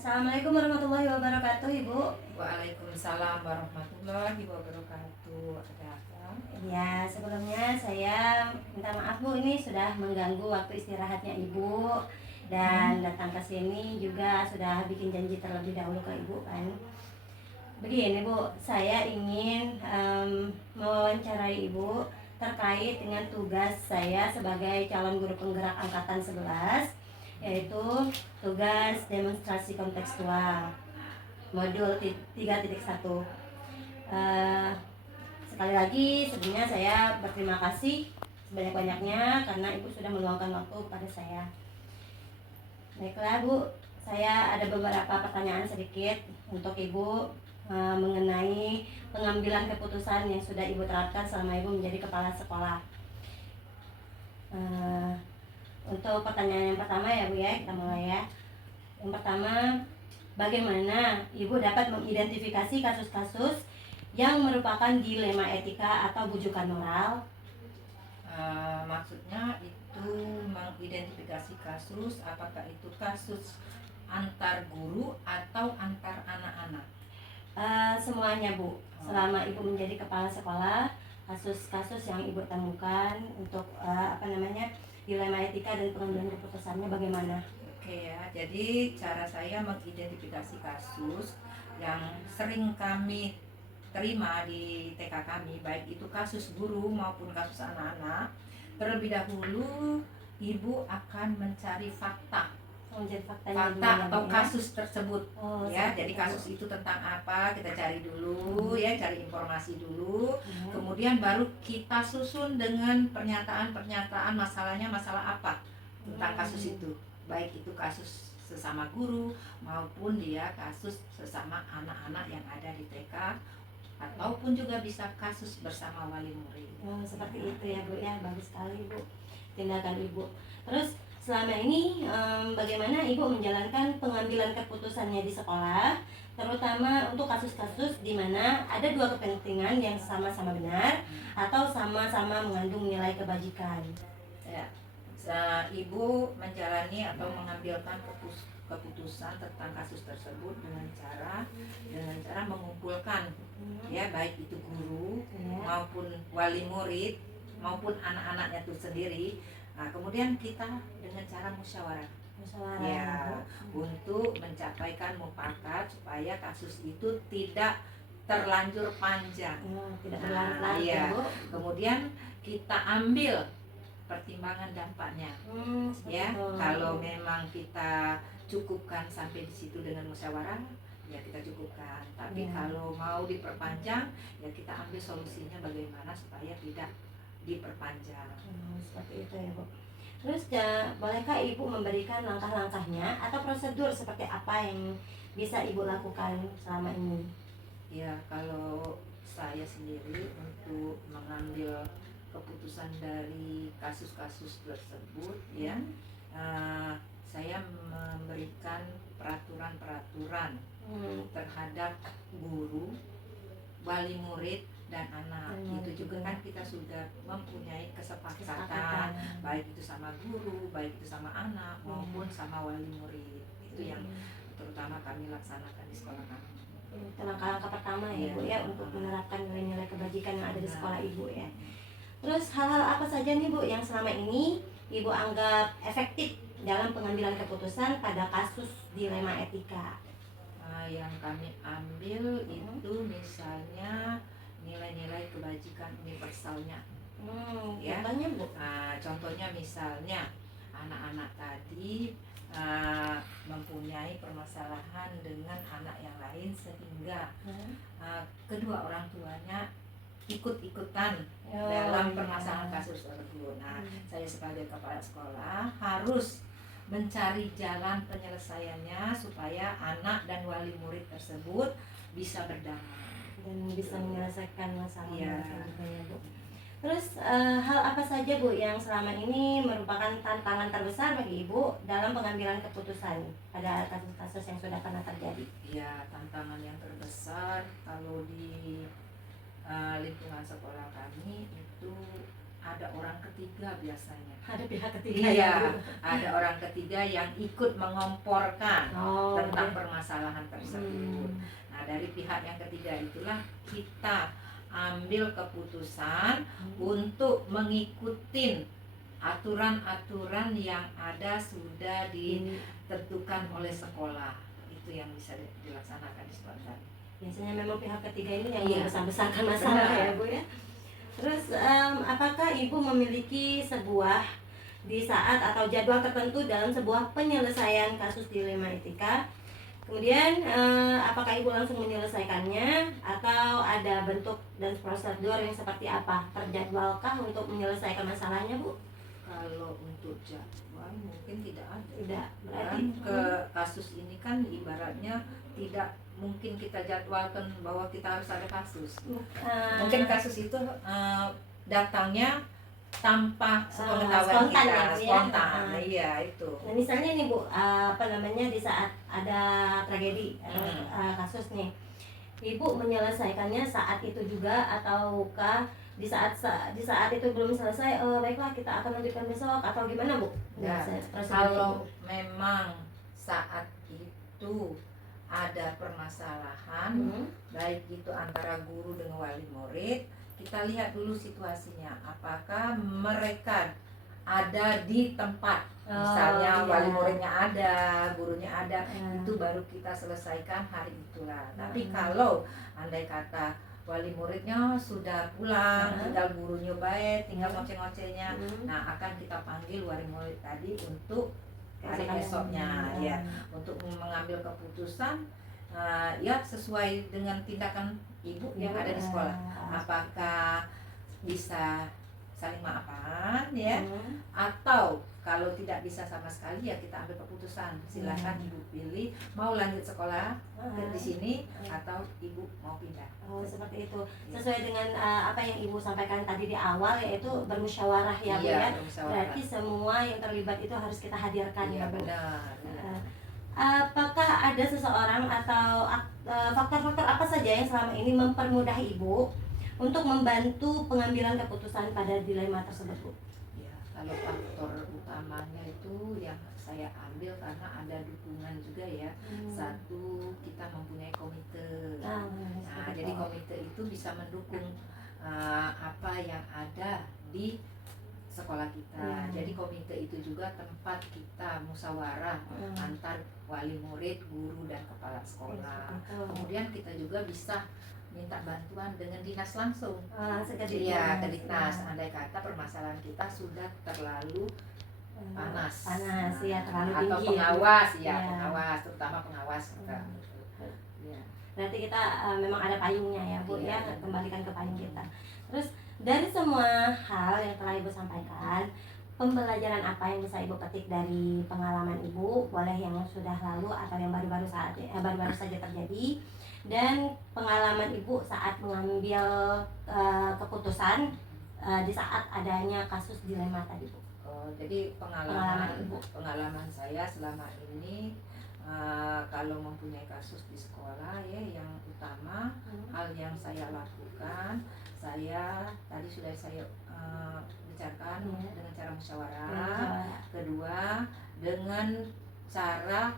Assalamualaikum warahmatullahi wabarakatuh, Ibu. Waalaikumsalam warahmatullahi wabarakatuh. Ada apa? Ya, sebelumnya saya minta maaf Bu, ini sudah mengganggu waktu istirahatnya Ibu dan datang ke sini juga sudah bikin janji terlebih dahulu ke Ibu kan. Begini Bu, saya ingin mewawancarai Ibu terkait dengan tugas saya sebagai calon guru penggerak angkatan 11, yaitu tugas demonstrasi kontekstual modul 3.1. Sekali lagi sebelumnya saya berterima kasih sebanyak-banyaknya karena Ibu sudah meluangkan waktu pada saya. Baiklah Bu, saya ada beberapa pertanyaan sedikit untuk Ibu mengenai pengambilan keputusan yang sudah Ibu terapkan selama Ibu menjadi kepala sekolah. Untuk pertanyaan yang pertama ya Bu ya, kita mulai ya. Yang pertama, bagaimana Ibu dapat mengidentifikasi kasus-kasus yang merupakan dilema etika atau bujukan moral? Maksudnya itu mengidentifikasi kasus, apakah itu kasus antar guru atau antar anak-anak? Semuanya Bu. Selama Ibu menjadi kepala sekolah, kasus-kasus yang Ibu temukan untuk dilema etika dan pengambilan keputusannya bagaimana? Oke ya, jadi cara saya mengidentifikasi kasus yang sering kami terima di TK kami, baik itu kasus guru maupun kasus anak-anak. Terlebih dahulu ibu akan mencari fakta atau kasus tersebut ya. Jadi kasus itu tentang apa, kita cari dulu ya, cari informasi dulu. Kemudian baru kita susun dengan pernyataan-pernyataan masalahnya, masalah apa tentang kasus itu, baik itu kasus sesama guru maupun dia kasus sesama anak-anak yang ada di TK, ataupun juga bisa kasus bersama wali murid. Seperti itu ya Bu ya, bagus sekali Bu tindakan Ibu. Terus selama ini bagaimana Ibu menjalankan pengambilan keputusannya di sekolah, terutama untuk kasus-kasus di mana ada dua kepentingan yang sama-sama benar atau sama-sama mengandung nilai kebajikan? Ya, ibu menjalani atau mengambilkan keputusan tentang kasus tersebut dengan cara mengumpulkan ya, baik itu guru maupun wali murid maupun anak-anaknya itu sendiri. Nah, kemudian kita dengan cara musyawarah ya, untuk mencapaikan mufakat supaya kasus itu tidak terlanjur panjang, tidak berlarut-larut ya. Bu. Kemudian kita ambil pertimbangan dampaknya ya. Kalau memang kita cukupkan sampai di situ dengan musyawarah, ya kita cukupkan. Tapi kalau mau diperpanjang, ya kita ambil solusinya bagaimana supaya tidak diperpanjang. Seperti itu ya Bu. Terus bolehkah Ibu memberikan langkah-langkahnya atau prosedur seperti apa yang bisa Ibu lakukan selama ini? Ya, kalau saya sendiri untuk mengambil keputusan dari kasus-kasus tersebut ya, saya memberikan peraturan-peraturan terhadap guru, wali murid dan anak. Itu juga kan kita sudah mempunyai kesepakatan, baik itu sama guru, baik itu sama anak maupun sama wali murid. Itu yang terutama kami laksanakan di sekolah kami. Itu langkah-langkah pertama ya Bu ya, untuk menerapkan nilai-nilai kebajikan yang ada di sekolah Ibu ya. Terus hal-hal apa saja nih Bu yang selama ini Ibu anggap efektif dalam pengambilan keputusan pada kasus dilema etika? Yang kami ambil itu misalnya nilai-nilai kebajikan universalnya. Ya. Contohnya Bu? Contohnya misalnya anak-anak tadi mempunyai permasalahan dengan anak yang lain sehingga kedua orang tuanya ikut-ikutan dalam permasalahan kasus tersebut. Nah, saya sebagai kepala sekolah harus mencari jalan penyelesaiannya supaya anak dan wali murid tersebut bisa berdamai dan bisa menyelesaikan masalahnya juga ya Bu. Terus hal apa saja Bu yang selama ini merupakan tantangan terbesar bagi Ibu dalam pengambilan keputusan pada kasus-kasus yang sudah pernah terjadi? Ya, tantangan yang terbesar kalau di lingkungan sekolah kami itu ada orang ketiga biasanya. Ada pihak ketiga Iya, ya, Bu? ada orang ketiga yang ikut mengomporkan Oh, tentang oke. permasalahan tersebut. Nah, dari pihak yang ketiga itulah kita ambil keputusan untuk mengikuti aturan-aturan yang ada sudah ditentukan oleh sekolah. Itu yang bisa dilaksanakan di sekolah. Biasanya memang pihak ketiga ini yang Iya. membesar-besarkan masalah Benar. ya, Bu ya. Terus apakah Ibu memiliki sebuah di saat atau jadwal tertentu dalam sebuah penyelesaian kasus dilema etika? Kemudian apakah Ibu langsung menyelesaikannya atau ada bentuk dan prosedur yang seperti apa? Terjadwalkah untuk menyelesaikan masalahnya, Bu? Kalau untuk jadwal mungkin tidak ada. Tidak, berarti Dan ke kasus ini kan ibaratnya tidak mungkin kita jadwalkan bahwa kita harus ada kasus. Mungkin kasus itu datangnya tanpa sepengetahuan spontan kita, ya, Bu, ya? spontan. Iya, itu. Nah, misalnya nih, Bu, apa namanya, di saat ada tragedi atau kasus nih, Ibu menyelesaikannya saat itu juga ataukah di saat itu belum selesai, baiklah kita akan lanjutkan besok atau gimana, Bu? Ya, kalau memang saat itu ada permasalahan, baik itu antara guru dengan wali murid, kita lihat dulu situasinya, apakah mereka ada di tempat, misalnya wali muridnya ada, gurunya ada, itu baru kita selesaikan hari itulah. Tapi kalau andai kata wali muridnya sudah pulang, tinggal gurunya baik, tinggal ngoceh-ngocehnya, nah akan kita panggil wali murid tadi untuk hari esoknya, ya, untuk mengambil keputusan ya sesuai dengan tindakan ibu yang ada di sekolah. Apakah bisa saling maafan, ya, atau kalau tidak bisa sama sekali ya kita ambil keputusan, silakan ibu pilih mau lanjut sekolah di sini atau ibu mau pindah. Oh, seperti itu. Sesuai dengan apa yang Ibu sampaikan tadi di awal, yaitu bermusyawarah ya, Bu, ya. Berarti semua yang terlibat itu harus kita hadirkan, ya, Bu. Benar. Apakah ada seseorang atau faktor-faktor apa saja yang selama ini mempermudah Ibu untuk membantu pengambilan keputusan pada dilema tersebut, Bu? Ya, kalau faktor utamanya itu yang saya ambil karena ada dukungan juga ya. Satu, kita mempunyai komite. Nah, jadi komite itu bisa mendukung apa yang ada di sekolah kita. Jadi komite itu juga tempat kita musyawarah antar wali murid, guru dan kepala sekolah. Kemudian kita juga bisa minta bantuan dengan dinas langsung. Iya, ke dinas. Andai kata permasalahan kita sudah terlalu panas ya, terlalu atau tinggi, pengawas ya. Pengawas, terutama pengawas kita. Ya. Berarti kita memang ada payungnya ya, Bu, Iya, ya, kembalikan ke payung kita. Terus dari semua hal yang telah Ibu sampaikan, pembelajaran apa yang bisa Ibu petik dari pengalaman Ibu, boleh yang sudah lalu atau yang baru-baru saja terjadi, dan pengalaman Ibu saat mengambil keputusan di saat adanya kasus dilema tadi, Bu? Jadi pengalaman saya selama ini kalau mempunyai kasus di sekolah ya, yang utama hal yang saya lakukan, saya tadi sudah saya bicarakan dengan cara musyawarah. Kedua, dengan cara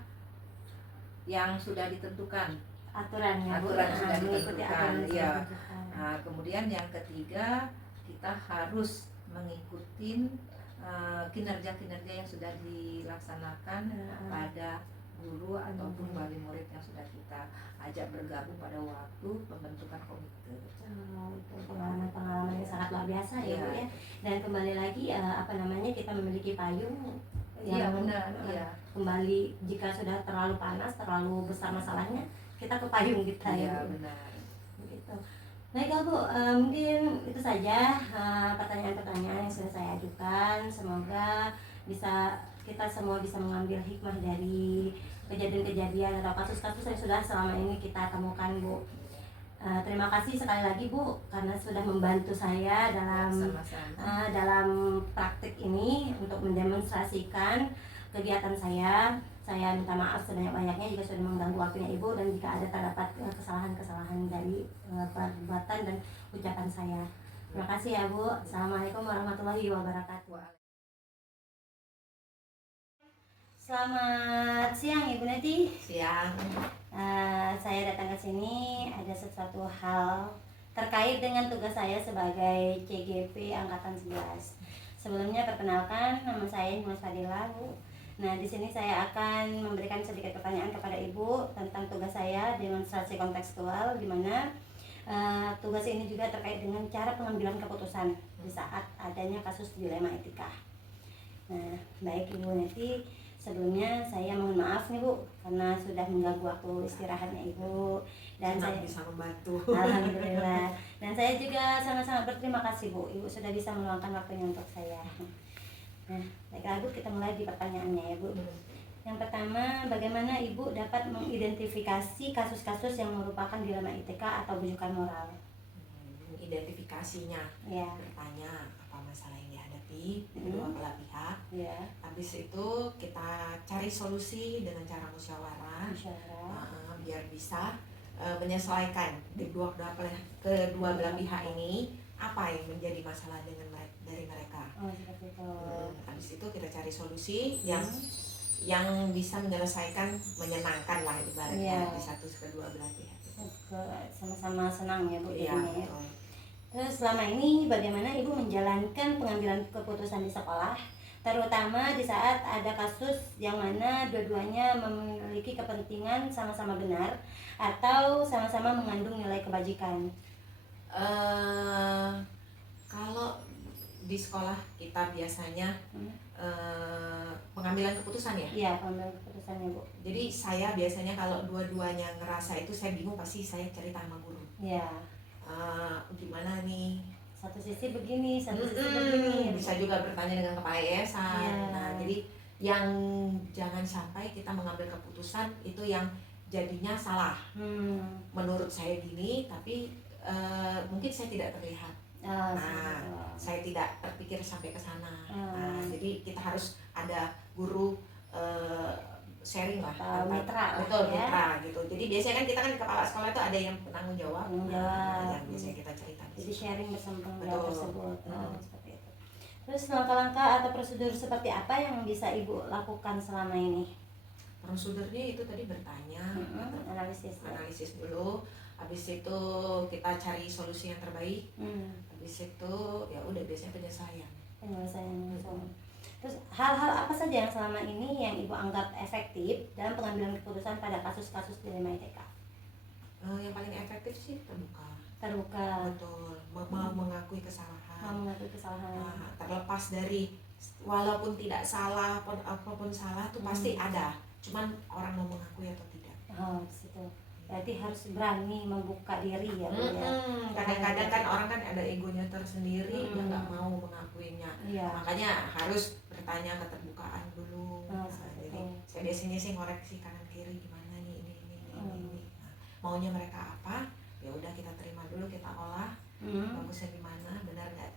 yang sudah ditentukan, aturan sudah ditentukan, ya. Nah, kemudian yang ketiga, kita harus mengikuti kinerja-kinerja yang sudah dilaksanakan pada guru ataupun wali murid yang sudah kita ajak bergabung pada waktu pembentukan komite. Itu pengalaman yang sangat luar biasa ya, Bu, ya. Dan kembali lagi kita memiliki payung yang benar, kembali jika sudah terlalu panas, terlalu besar masalahnya, kita ke payung kita, ya, Bu. Benar. Begitu. Baiklah, Bu, mungkin itu saja pertanyaan-pertanyaan yang sudah saya ajukan. Semoga kita semua bisa mengambil hikmah dari kejadian-kejadian atau kasus-kasus yang sudah selama ini kita temukan, Bu. Terima kasih sekali lagi, Bu, karena sudah membantu saya dalam praktik ini untuk mendemonstrasikan kegiatan saya. Saya minta maaf sebanyak-banyaknya jika sudah mengganggu waktunya Ibu dan jika ada terdapat kesalahan-kesalahan dari perbuatan dan ucapan saya. Terima kasih ya Bu. Assalamualaikum warahmatullahi wabarakatuh. Selamat siang Ibu Neti. Siang. Saya datang ke sini ada sesuatu hal terkait dengan tugas saya sebagai CGP Angkatan 11. Sebelumnya perkenalkan, nama saya Mas Fadila, Bu. Nah, di sini saya akan memberikan sedikit pertanyaan kepada Ibu tentang tugas saya, demonstrasi kontekstual, di mana tugas ini juga terkait dengan cara pengambilan keputusan di saat adanya kasus dilema etika. Nah, baik Ibu Neti, sebelumnya saya mohon maaf nih Bu karena sudah mengganggu waktu istirahatnya Ibu, dan Senang saya bisa membantu. Alhamdulillah. Dan saya juga sangat-sangat berterima kasih Bu, Ibu sudah bisa meluangkan waktunya untuk saya. Nah, baiklah Bu, kita mulai di pertanyaannya ya Bu. Yang pertama, bagaimana Ibu dapat mengidentifikasi kasus-kasus yang merupakan dilema etika atau bujukan moral? Identifikasinya, Ya. bertanya apa masalah yang dihadapi kedua belah pihak. Ya. Habis itu kita cari solusi dengan cara musyawarah, biar bisa menyesuaikan kedua belah pihak ini apa yang menjadi masalah dari mereka. Seperti itu. Habis itu kita cari solusi yang bisa menyelesaikan, menyenangkan lah ibaratnya di satu kedua belah pihak. Sama-sama senang ya Bu. Iya, betul. Terus selama ini bagaimana Ibu menjalankan pengambilan keputusan di sekolah, terutama di saat ada kasus yang mana dua-duanya memiliki kepentingan sama-sama benar atau sama-sama mengandung nilai kebajikan? Kalau di sekolah kita biasanya pengambilan keputusan ya? Iya, pengambilan keputusannya Bu. Jadi saya biasanya kalau dua-duanya ngerasa itu saya bingung, pasti saya cerita sama guru. Iya. Gimana nih? Satu sisi begini, satu sisi begini. Bisa juga bertanya dengan kepala yayasan. Ya. Nah, jadi yang jangan sampai kita mengambil keputusan itu yang jadinya salah. Menurut saya gini, tapi mungkin saya tidak terlihat. Saya tidak terpikir sampai ke sana. Jadi kita harus ada guru sharing lah, mitra, betul ya? Mitra gitu. Jadi biasanya kan kita kan di kepala sekolah itu ada yang penanggung jawab, yang biasanya kita cerita. Jadi sharing bersama penanggung tersebut. Seperti itu. Terus langkah-langkah atau prosedur seperti apa yang bisa Ibu lakukan selama ini? Prosedurnya itu tadi bertanya, analisis dulu. Habis itu kita cari solusi yang terbaik. Habis itu ya udah biasanya penyelesaian. Terus hal-hal apa saja yang selama ini yang Ibu anggap efektif dalam pengambilan keputusan pada kasus-kasus dilema etika? Yang paling efektif sih terbuka. Betul, mau mengakui kesalahan. Terlepas dari walaupun tidak salah, apapun salah tuh pasti ada. Cuman orang mau mengakui atau tidak. Situ. Berarti harus berani membuka diri ya Bu ya. Kadang-kadang kan orang kan ada egonya tersendiri, dia nggak mau mengakuinya. Makanya harus bertanya, keterbukaan dulu. Jadi saya biasanya sih ngoreksi kanan kiri, gimana nih ini. Maunya mereka apa? Ya udah kita terima dulu, kita olah. Bagusnya gimana? Benar nggak?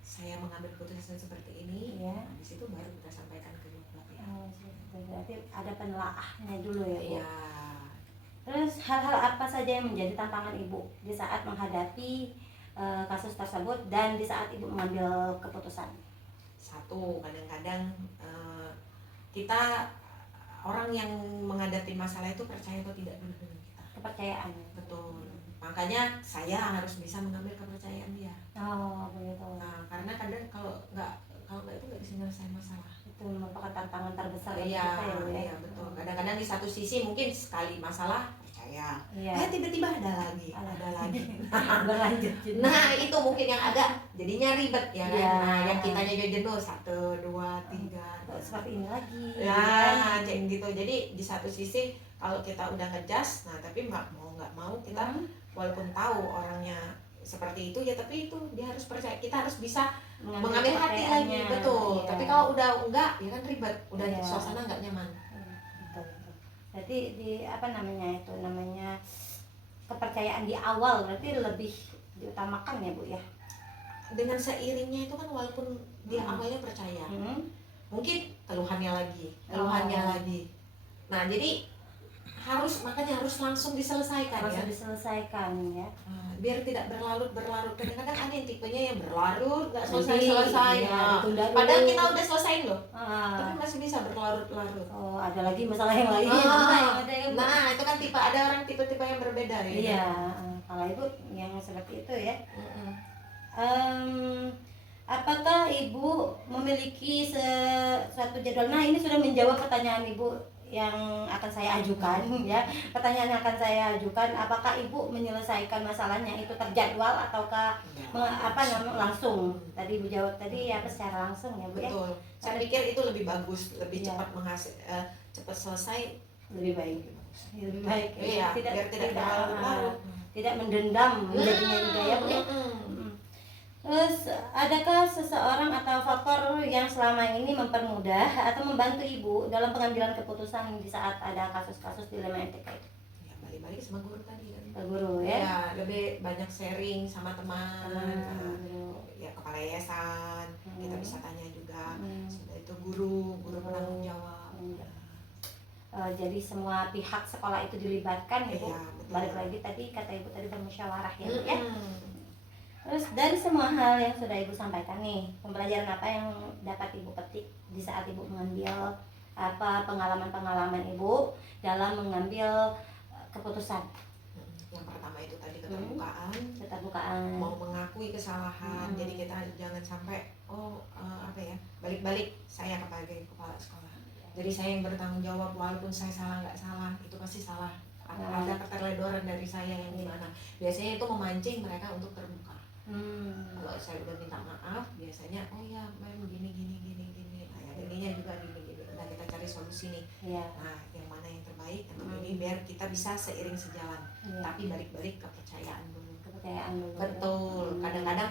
Saya mengambil keputusan seperti ini. Di situ baru kita sampaikan ke dua belah pihak. Berarti ada penelaahnya dulu ya Bu. Iya. Terus hal-hal apa saja yang menjadi tantangan Ibu di saat menghadapi kasus tersebut dan di saat Ibu mengambil keputusan? Satu, kadang-kadang kita orang yang menghadapi masalah itu percaya atau tidak dulu dengan kita. Kepercayaan. Betul. Makanya saya harus bisa mengambil kepercayaan dia. Begitu. Nah, karena kadang kalau nggak itu nggak bisa menyelesaikan masalah. Itu merupakan tantangan terbesar kita ya. Iya, betul. Kadang-kadang di satu sisi mungkin sekali masalah percaya, tiba-tiba ada lagi. Berlanjut. Nah, itu mungkin yang agak jadinya ribet ya kan. Nah, yang kitanya juga jenuh 1, 2, 3. Seperti ini lagi. Ya, gitu. Jadi di satu sisi kalau kita udah ngejas, nah tapi nggak mau kita walaupun tahu orangnya seperti itu ya, tapi itu dia harus percaya, kita harus bisa mengambil hati lagi, betul. Tapi kalau udah enggak ya kan ribet, udah suasana nggak nyaman. Betul. Berarti namanya kepercayaan di awal berarti lebih diutamakan ya Bu ya. Dengan seiringnya itu kan walaupun dia awalnya percaya, mungkin keluhannya lagi. Nah jadi makanya harus langsung diselesaikan Langsung ya. diselesaikan ya. Biar tidak berlarut-berlarut. Kadang-kadang ada yang tipenya yang berlarut nggak Nanti, selesai-selesai. iya, ditunda dulu. Padahal kita udah selesaiin loh, tapi Ah, masih bisa berlarut-larut. oh ada lagi masalah yang lain. Ah, Ada yang nah itu kan ada orang tipe-tipe yang berbeda ya. iya, kalau ibu yang seperti itu ya. Mm-mm. Apakah ibu memiliki suatu jadwal? Nah ini sudah menjawab pertanyaan ibu yang akan saya ajukan ya. Pertanyaan yang akan saya ajukan, apakah ibu menyelesaikan masalahnya itu terjadwal ataukah langsung? Tadi ibu jawab tadi apa secara langsung ya bu ya. Betul. Saya pikir itu lebih bagus, lebih Iya. cepat cepat selesai. Lebih baik. Lebih baik. Iya, biar tidak berlarut-larut. Tidak mendendam menjadinya juga ya bu ya. Terus, adakah seseorang atau faktor yang selama ini mempermudah atau membantu ibu dalam pengambilan keputusan di saat ada kasus-kasus dilema etika itu? Ya balik-balik sama guru tadi kan. Pak Guru ya? Ya, lebih banyak sharing sama teman, Guru. ya kepala yayasan, kita bisa tanya juga. Sudah itu guru penanggung jawab. Jadi semua pihak sekolah itu dilibatkan ya bu. Iya, betul. Balik lagi tadi kata ibu tadi bermusyawarah ya bu ya. Terus dari semua hal yang sudah ibu sampaikan nih, pembelajaran apa yang dapat ibu petik di saat ibu mengambil pengalaman-pengalaman ibu dalam mengambil keputusan? Yang pertama itu tadi keterbukaan, mau mengakui kesalahan. Jadi kita jangan sampai balik-balik saya sebagai kepala sekolah. Jadi saya yang bertanggung jawab walaupun saya salah nggak salah, itu pasti salah. Ada keterledoran dari saya yang gimana. Biasanya itu memancing mereka untuk terbuka. Kalau saya udah minta maaf, biasanya oh ya memang gini. Nah, yang ininya juga gini. Nah kita cari solusi nih. Nah yang mana yang terbaik untuk ini biar kita bisa seiring sejalan. Tapi balik-balik kepercayaan dulu. Betul. Kadang-kadang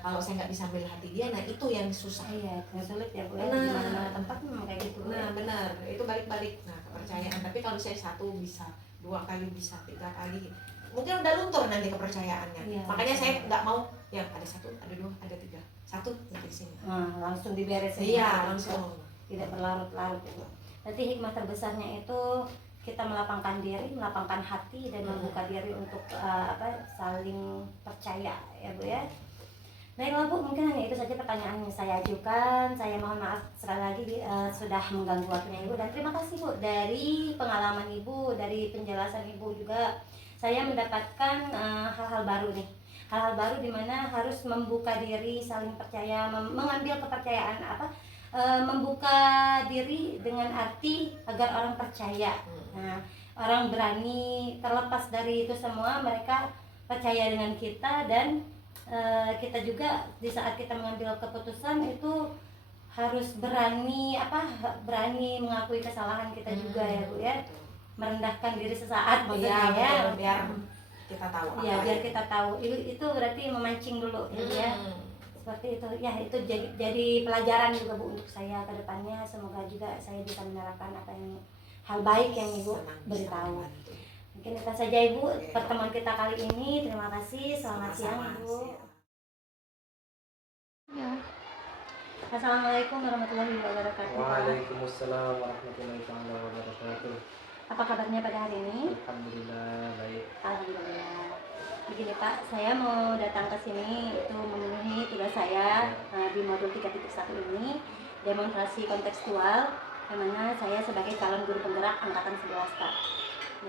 kalau saya nggak bisa ambil hati dia, nah itu yang susah. Iya, sulit ya bu. Nah, Di mana-mana tempat memang kayak gitu. Nah benar, itu balik-balik. Nah kepercayaan. Tapi kalau saya 1 bisa, 2 kali bisa, 3 kali, mungkin udah luntur nanti kepercayaannya. Makanya saya nggak mau yang ada 1, ada 2, ada 3. 1 di sini. Langsung diberesin. Iya, langsung. Tidak berlarut-larut itu. Berarti hikmah terbesarnya itu kita melapangkan diri, melapangkan hati dan membuka diri untuk saling percaya ya bu ya. Baiklah bu, mungkin hanya itu saja pertanyaan yang saya ajukan. Saya mohon maaf sekali lagi sudah mengganggu waktunya ibu, dan terima kasih bu dari pengalaman ibu, dari penjelasan ibu juga saya mendapatkan hal-hal baru nih. Hal-hal baru di mana harus membuka diri, saling percaya, mengambil kepercayaan membuka diri dengan arti agar orang percaya. Nah, orang berani terlepas dari itu semua, mereka percaya dengan kita, dan kita juga di saat kita mengambil keputusan itu harus berani mengakui kesalahan kita juga ya bu ya, merendahkan diri sesaat maksudnya ya, biar kita tahu ya biar kita tahu itu berarti memancing dulu ya. Seperti itu ya, itu jadi pelajaran juga bu untuk saya ke depannya. Semoga juga saya bisa menerapkan apa yang hal baik yang ibu beritahu. Mungkin itu saja ibu pertemuan kita kali ini. Terima kasih, selamat siang ibu. Ya. Assalamualaikum warahmatullahi wabarakatuh. Waalaikumsalam warahmatullahi wabarakatuh. Apa kabarnya pada hari ini? Alhamdulillah baik. Alhamdulillah. Begini Pak, saya mau datang ke sini itu memenuhi tugas saya di modul 3.1 ini, demonstrasi kontekstual, yang mana saya sebagai calon guru penggerak angkatan 11 Pak.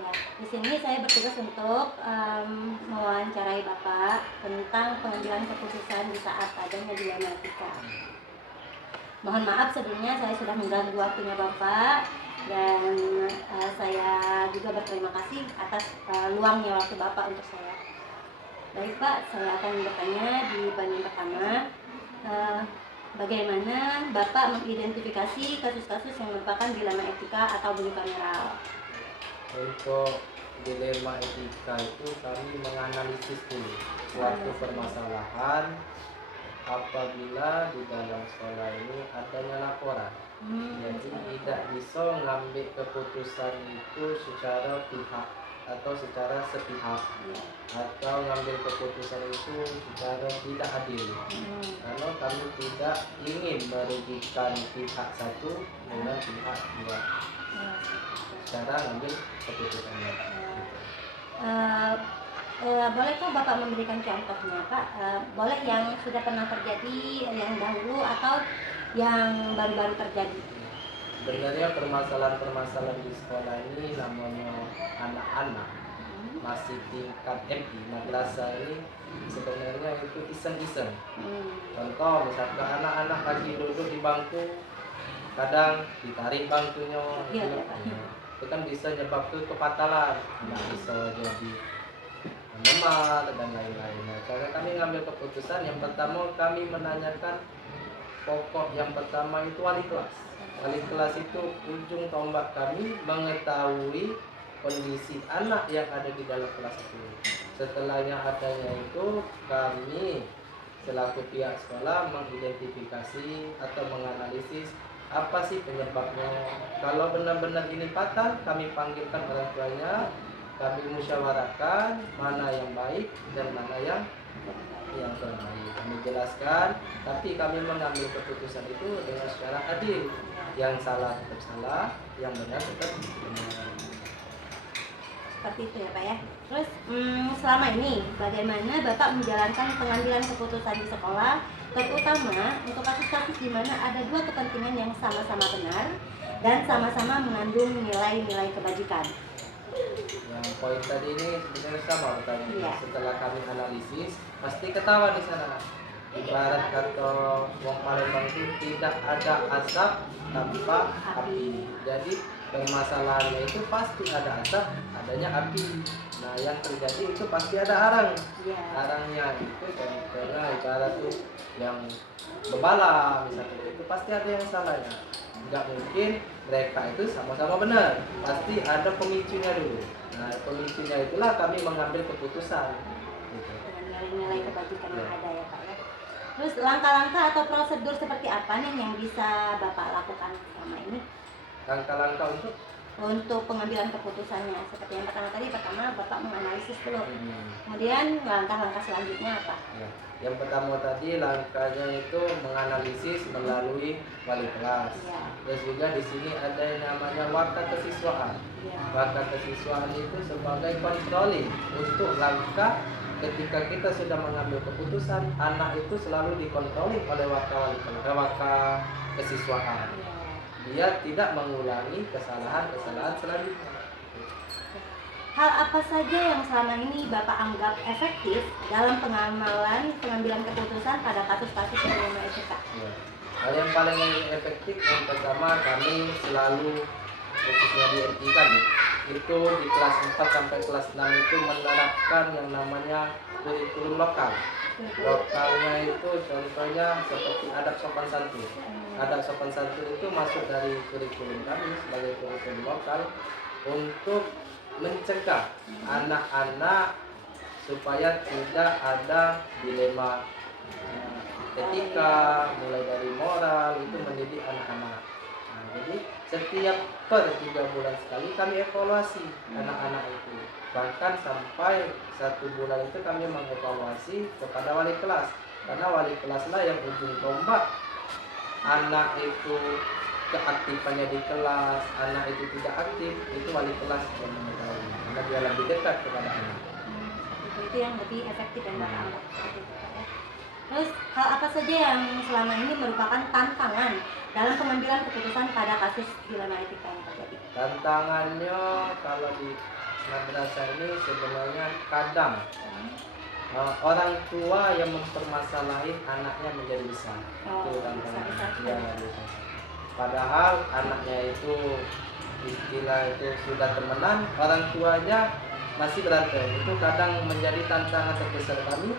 Ya, di sini saya bertugas untuk mewawancarai Bapak tentang pengambilan keputusan di saat adanya dilema etika. Mohon maaf sebelumnya saya sudah mengganggu waktunya Bapak, dan saya juga berterima kasih atas luangnya waktu Bapak untuk saya. Baik Pak, saya akan bertanya di bagian pertama, bagaimana Bapak mengidentifikasi kasus-kasus yang merupakan dilema etika atau bully kameral? Untuk dilema etika itu kami menganalisis dulu suatu permasalahan apabila di dalam sekolah ini adanya laporan. Jadi tidak bisa ngambil keputusan itu secara pihak atau secara sepihak, atau ngambil keputusan itu secara tidak adil, karena kami tidak ingin merugikan pihak satu dengan pihak dua. cara ngambil keputusannya. Bolehkah Bapak memberikan contohnya, Pak? Boleh yang sudah pernah terjadi yang dahulu atau yang baru-baru terjadi? Sebenarnya permasalahan-permasalahan di sekolah ini namanya anak-anak masih tingkat MI madrasah ini sebenarnya itu iseng-iseng. Contoh misalkan anak-anak lagi duduk di bangku, kadang ditarik bangkunya, itu kan bisa nyebabkan kepatalan, nggak bisa jadi memar dan lain-lain. Nah, cara kami ngambil keputusan yang pertama kami menanyakan pokok yang pertama itu wali kelas. Wali kelas itu ujung tombak kami mengetahui kondisi anak yang ada di dalam kelas itu. Setelahnya adanya itu kami selaku pihak sekolah mengidentifikasi atau menganalisis apa sih penyebabnya. Kalau benar-benar ini fatal, kami panggilkan orang tuanya, kami musyawarahkan mana yang baik dan mana yang kurang baik. Kami jelaskan, tapi kami mengambil keputusan itu dengan secara adil. Yang salah tetap salah, yang benar tetap benar. Seperti itu ya Pak ya. Terus selama ini bagaimana Bapak menjalankan pengambilan keputusan di sekolah, terutama untuk kasus-kasus di mana ada dua kepentingan yang sama-sama benar dan sama-sama mengandung nilai-nilai kebajikan? Yang poin tadi ini sebenarnya sama pertanyaan. Iya. Setelah kami analisis, pasti ketawa di sana. Ibarat kata wong Palembang itu tidak ada asap tanpa api. Jadi permasalahannya itu pasti ada asap, adanya api. Nah yang terjadi itu pasti ada arang. Iya. Arangnya itu contohnya ibarat tuh yang bebala misalnya, itu pasti ada yang salahnya. Nggak mungkin mereka itu sama-sama benar, pasti ada pemicunya dulu. Nah pemicunya itulah kami mengambil keputusan gitu. Dengan nilai-nilai kebajikan yang ada ya Pak ya. Terus langkah-langkah atau prosedur seperti apa nih yang bisa Bapak lakukan selama ini Langkah-langkah untuk pengambilan keputusannya? Seperti yang pertama Bapak menganalisis dulu. Kemudian langkah-langkah selanjutnya apa? Ya. Yang pertama tadi langkahnya itu menganalisis melalui wali kelas. Ya. Terus juga di sini ada yang namanya waktu kesiswaan. Ya. Waktu kesiswaan itu sebagai controlling untuk langkah ketika kita sudah mengambil keputusan, anak itu selalu dikontroli oleh waktu kesiswaan. Ya. Dia tidak mengulangi kesalahan-kesalahan selanjutnya. Hal apa saja yang selama ini Bapak anggap efektif dalam pengambilan keputusan pada kasus-kasus yang etika? Ya. Hal yang paling efektif yang pertama kami selalu khususnya di MI kan itu di kelas 4 sampai kelas 6 itu menerapkan yang namanya kurikulum lokal. Lokalnya itu contohnya seperti adab sopan santun. Adab sopan santun itu masuk dari kurikulum kami sebagai kurikulum lokal untuk mencegah anak-anak supaya tidak ada dilema etika, mulai dari moral itu mendidik anak-anak. Nah, jadi setiap per 3 bulan sekali kami evaluasi anak-anak itu. Bahkan sampai 1 bulan itu kami mengevaluasi kepada wali kelas. Karena wali kelaslah yang ujung tombak anak itu keaktifannya di kelas, anak itu tidak aktif, itu wali kelas yang mengetahui. Karena dia lebih dekat kepada anak. Itu yang lebih efektif dan Bapak anggap seperti itu Pak ya. Terus hal apa saja yang selama ini merupakan tantangan dalam pengambilan keputusan pada kasus dilema etika yang terjadi? Tantangannya kalau di madrasah ini sebenarnya kadang orang tua yang mempermasalahin anaknya menjadi besar. Itu tantangan. Ya, padahal anaknya itu istilah itu sudah temenan, orang tuanya masih berantem. Itu kadang menjadi tantangan terbesar kami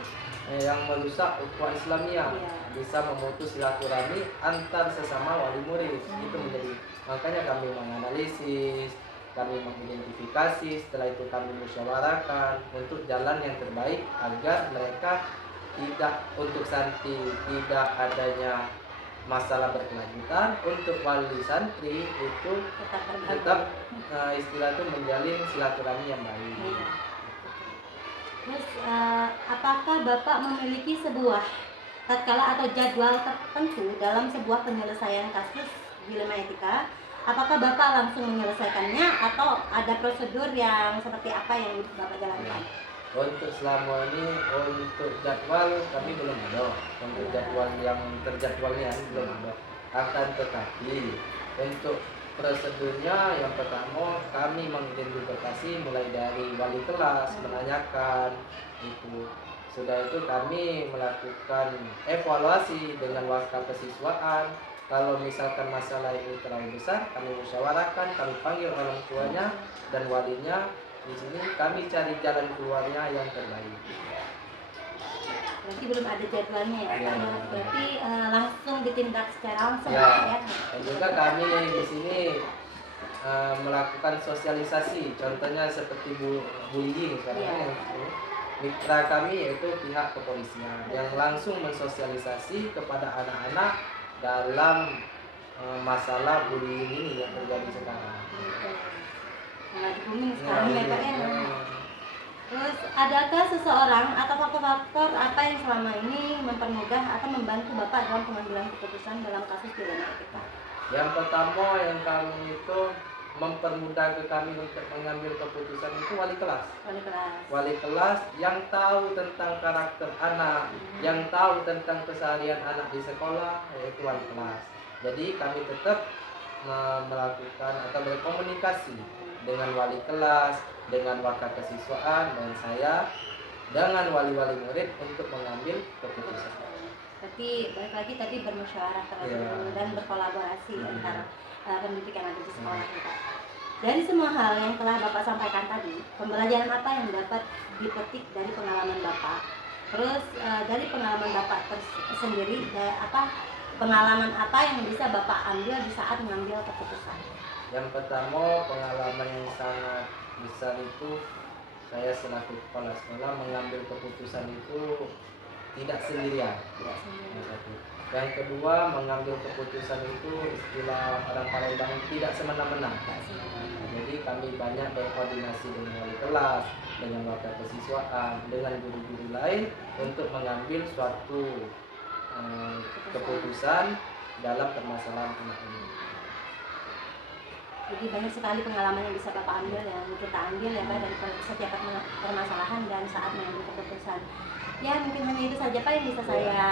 yang merusak ukhuwah Islamiyah, bisa memutus silaturahmi antar sesama wali murid. Itu menjadi, makanya kami menganalisis, kami mengidentifikasi, setelah itu kami musyawarahkan untuk jalan yang terbaik agar mereka tidak, untuk santri tidak adanya masalah berkelanjutan, untuk wali santri itu tetap istilah itu menjalin silaturahmi yang baik. Terus apakah Bapak memiliki sebuah tatkala atau jadwal tertentu dalam sebuah penyelesaian kasus dilema etika apakah Bapak langsung menyelesaikannya atau ada prosedur yang seperti apa yang Bapak jalankan? Untuk selama ini untuk jadwal kami belum ada. Untuk jadwal yang terjadwalnya belum ada. Akan tetapi untuk prosedurnya yang pertama kami mengidentifikasi mulai dari wali kelas menanyakan itu. Sudah itu kami melakukan evaluasi dengan wakil kesiswaan. Kalau misalkan masalah ini terlalu besar, kami musyawarahkan, kami panggil orang tuanya dan walinya. Di sini kami cari jalan keluarnya yang terbaik. Berarti belum ada jadwalnya ya, Ya. berarti langsung ditindak secara langsung Ya. ya. Dan juga kami di sini melakukan sosialisasi, contohnya seperti bullying sekarang Ya. ini. Mitra kami yaitu pihak kepolisian yang langsung mensosialisasi kepada anak-anak dalam masalah bullying ini yang terjadi sekarang. Lagi booming sekarang ya Pak ya. Ya. Terus adakah seseorang atau faktor-faktor apa yang selama ini mempermudah atau membantu Bapak dalam pengambilan keputusan dalam kasus pidana etika? Yang pertama yang kami itu mempermudah ke kami untuk mengambil keputusan itu wali kelas. Wali kelas. Wali kelas yang tahu tentang karakter anak, yang tahu tentang keseharian anak di sekolah, yaitu wali kelas. Jadi kami tetap melakukan atau berkomunikasi dengan wali kelas, dengan wakil kesiswaan, dan saya dengan wali-wali murid untuk mengambil keputusan. Tapi balik lagi tadi bermusyawarah terlebih Ya. dahulu dan berkolaborasi antara pendidik yang ada di sekolah Hmm. kita. Dari semua hal yang telah Bapak sampaikan tadi, pembelajaran apa yang dapat dipetik dari pengalaman Bapak? Terus dari pengalaman Bapak sendiri, pengalaman apa yang bisa Bapak ambil di saat mengambil keputusan? Yang pertama, pengalaman yang sangat besar itu saya selaku kepala sekolah mengambil keputusan itu tidak sendirian. Tidak sendiri. Yang satu. Yang kedua, mengambil keputusan itu istilah orang Palembang tidak semena-mena. Tidak sendiri. Jadi kami banyak berkoordinasi dengan wali kelas, dengan wakil kesiswaan, dengan guru-guru lain untuk mengambil suatu keputusan dalam permasalahan anak ini. Jadi banyak sekali pengalaman yang bisa Bapak ambil, yang kita ambil ya Pak, dari setiap permasalahan dan saat mengambil keputusan. Ya mungkin hanya itu saja Pak yang bisa saya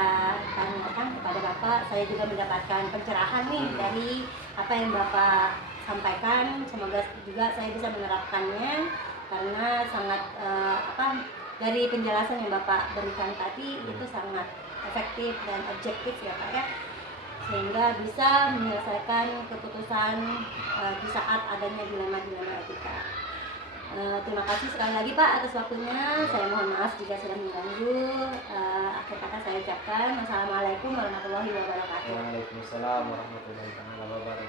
tanyakan kepada Bapak. Saya juga mendapatkan pencerahan nih dari apa yang Bapak sampaikan. Semoga juga saya bisa menerapkannya karena sangat dari penjelasan yang Bapak berikan tadi itu sangat efektif dan objektif ya Pak ya, sehingga bisa menyelesaikan keputusan di saat adanya dilema-dilema etika. Terima kasih sekali lagi Pak atas waktunya. Saya mohon maaf jika sudah mengganggu. Akhir kata saya ucapkan wassalamualaikum warahmatullahi wabarakatuh. Waalaikumsalam warahmatullahi wabarakatuh.